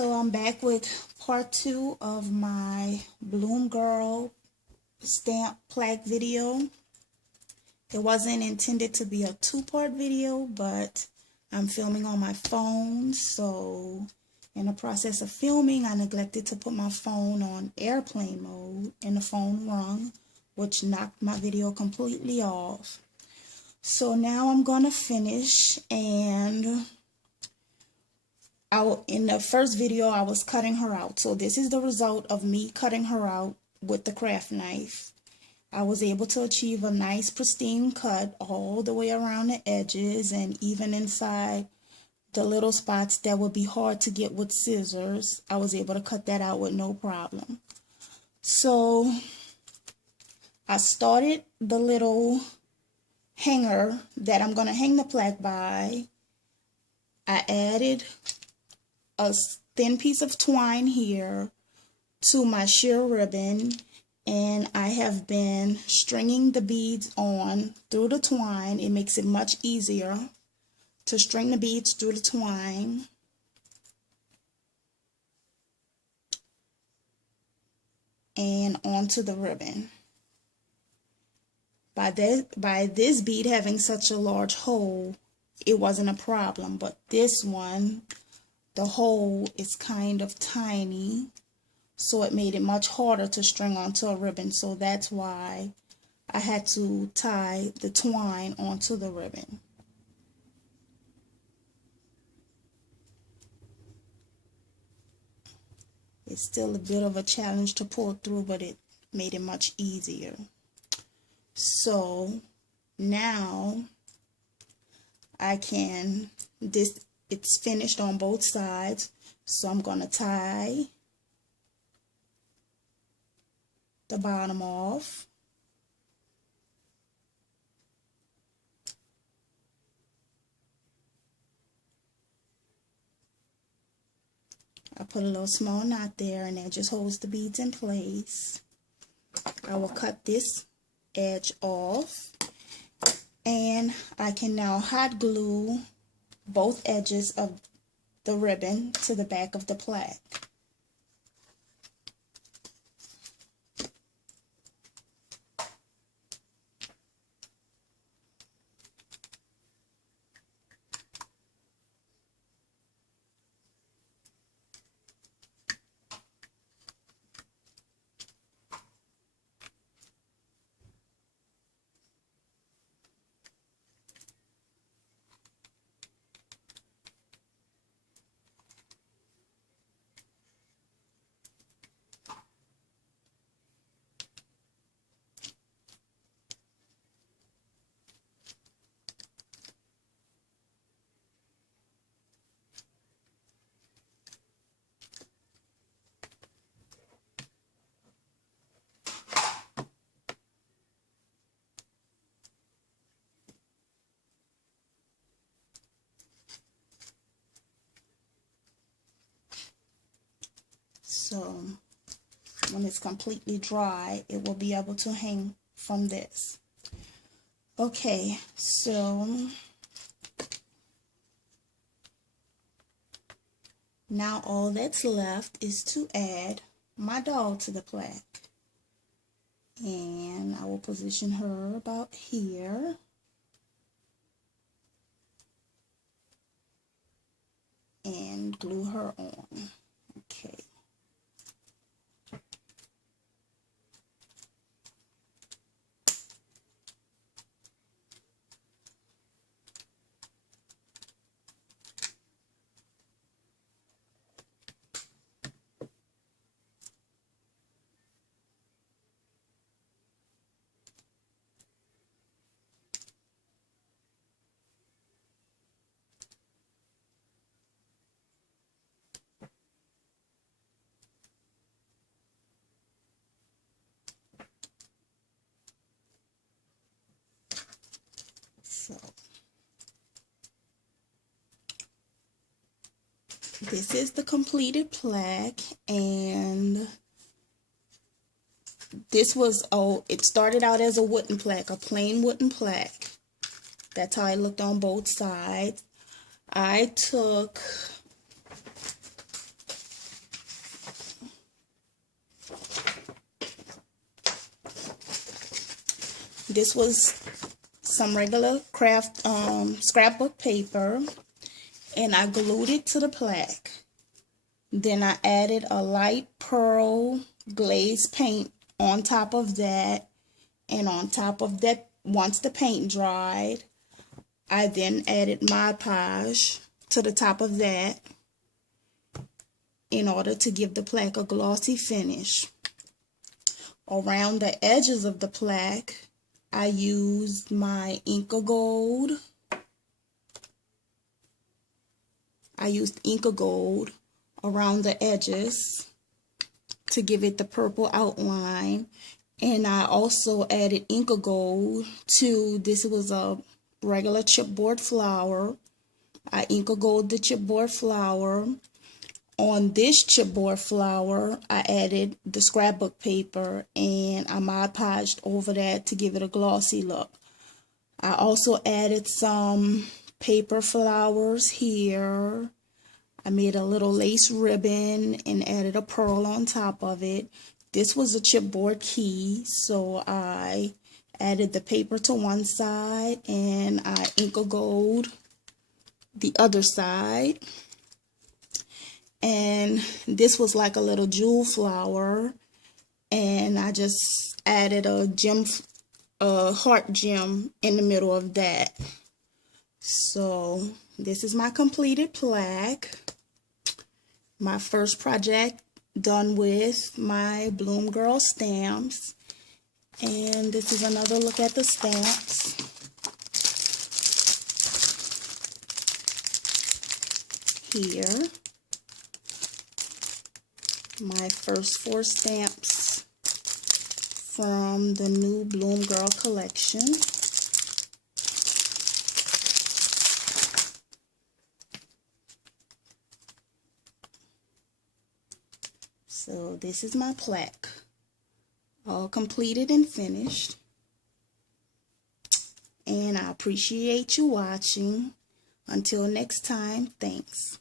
So I'm back with part 2 of my Bloom Girl Stamp Plaque video. It wasn't intended to be a 2-part video, but I'm filming on my phone, so in the process of filming, I neglected to put my phone on airplane mode, and the phone rung, which knocked my video completely off. So now I'm going to finish, and in the first video, I was cutting her out. So this is the result of me cutting her out with the craft knife. I was able to achieve a nice pristine cut all the way around the edges and even inside the little spots that would be hard to get with scissors. I was able to cut that out with no problem. So I started the little hanger that I'm going to hang the plaque by. I added a thin piece of twine here to my sheer ribbon, and I have been stringing the beads on through the twine. It makes it much easier to string the beads through the twine. And onto the ribbon. By this bead having such a large hole, it wasn't a problem, but this one, the hole is kind of tiny, so it made it much harder to string onto a ribbon. So that's why I had to tie the twine onto the ribbon. It's still a bit of a challenge to pull through, but it made it much easier. So now I can, it's finished on both sides, so I'm going to tie the bottom off. I put a little small knot there, and that just holds the beads in place. I will cut this edge off, and I can now hot glue both edges of the ribbon to the back of the plaque. So when it's completely dry, it will be able to hang from this. Okay, so now all that's left is to add my doll to the plaque. And I will position her about here. And glue her on. Okay. So this is the completed plaque, and this was, it started out as a wooden plaque, a plain wooden plaque. That's how it looked on both sides. I took This was some regular craft scrapbook paper, and I glued it to the plaque. Then I added a light pearl glaze paint on top of that, and on top of that, once the paint dried, I then added Mod Podge to the top of that in order to give the plaque a glossy finish. Around the edges of the plaque, I used my Inca Gold. I used Inca Gold around the edges to give it the purple outline. And I also added Inca Gold to, this was a regular chipboard flower. I Inca Gold the chipboard flower. On this chipboard flower, I added the scrapbook paper and I Mod Podged over that to give it a glossy look. I also added some paper flowers here. I made a little lace ribbon and added a pearl on top of it. This was a chipboard key, so I added the paper to one side and I Inca Gold the other side. And this was like a little jewel flower, and I just added a heart gem in the middle of that. So this is my completed plaque. My first project done with my Bloom Girl stamps. And this is another look at the stamps. Here. My first 4 stamps from the new Bloom Girl collection. So this is my plaque, all completed and finished. And I appreciate you watching. Until next time, thanks.